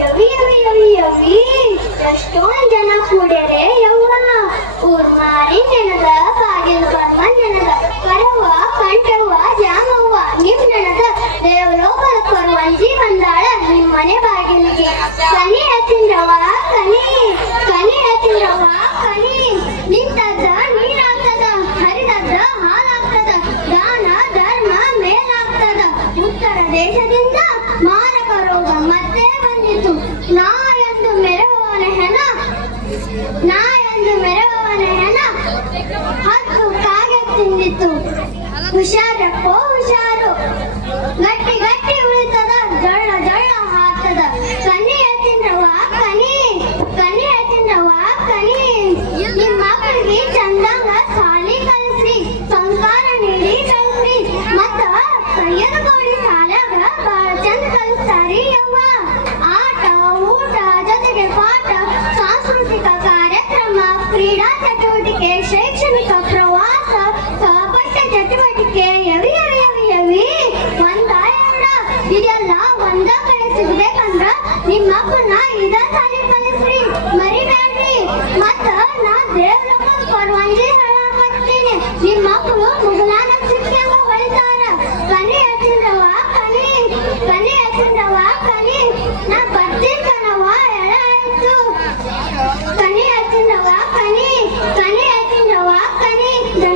ಯವಿ ಯವಿ ಯವಿ ಯವಿ ಎಷ್ಟೊಂದ್ ಜನ ಕೂಡ್ಯಾರೆ ಯವ್ವ. ಊರ್ ಮಾರಿ ಜನದ ಬಾಗಿಲು ಬರ್ಮ ಜನದ ಕರವ್ವ ಕಂಠವ್ವ ಜಾಮವ್ವ ನಿಮ್ ಜನದ ದೇವಲೋಕದ ಕೊರವಂಜಿ ಬಂದಾಳ ನಿಮ್ ಮನೆ ಬಾಗಿಲಿಗೆ. ಕನಿ ಹಚ್ಚಿಂದ್ರವ ಕನಿ ಕನಿ ಹಚ್ಚಿಂದ್ರವ ಕನಿ. ನಿಂತದ್ದ ನೀರಾಗ್ತದ ಹರಿದದ್ದ ಹಾಲಾಗ್ತದ ದಾನ ಧರ್ಮ ಮೇಲಾಗ್ತದ. ಉತ್ತರ ದೇಶದಿಂದ ಮಾರಕ ರೋಗ ಮತ್ತೆ ಬಂದಿತು. ನಾ ಎಂದು ಮೆರವವನ ಹೆಣ ನಾ ಎಂದು ಮೆರವವನ ಹೆಣ ಹತ್ತು ಕಾಗೆ ತಿಂದಿತ್ತು. ಹುಷಾರಪ್ಪೋ ಹುಷಾರು, ಗಟ್ಟಿ ಗಟ್ಟಿ ಉಳಿತದ ಜೊಳ್ಳ ಜೊಳ್ಳ ಹಾಕ್ತದ. ಕನಿ ಹೇಳ್ತಿಂದ್ರವ ಕನಿ ಕನಿ ಹೇಳ್ತಿಂದ್ರವ ಕನಿ. ನಿಮ್ಮ ಮಕ್ಕಳಿಗೆ ಚಂದಂಗ ಸಾಲಿ ಕಲಿಸ್ರಿ, ಸಂಸ್ಕಾರ ನೀಡಿ ಕಲಿಸ್ರಿ. ಮತ್ತ ಕೈಯದ ಕೋಡಿ ಶಾಲ್ಯಾಗ ಬಾಳ ಚಂದ ಕಲಿಸ್ತಾರಿ ಯವ್ವ. ಆಟ ಊಟ ಜೊತೆಗೆ ಪಾಠ, ಸಾಂಸ್ಕೃತಿಕ ಕಾರ್ಯಕ್ರಮ, ಕ್ರೀಡಾ ಚಟುವಟಿಕೆ, ಶೈಕ್ಷಣಿಕ ಪ್ರವಾಸ, ಸಹಪಠ್ಯ ಚಟುವಟಿಕೆ ಯವಿ ಯವಿ ಯವಿ ಯವಿ. ಒಂದ ಎರಡ ಇದೆಲ್ಲ ಒಂದ ಕಡೆ ಸಿಗ್ಬೇಕಂದ್ರ ನಿಮ್ಮ ಮಕ್ಕಳನ್ನ ಇದ ಸಾಲಿ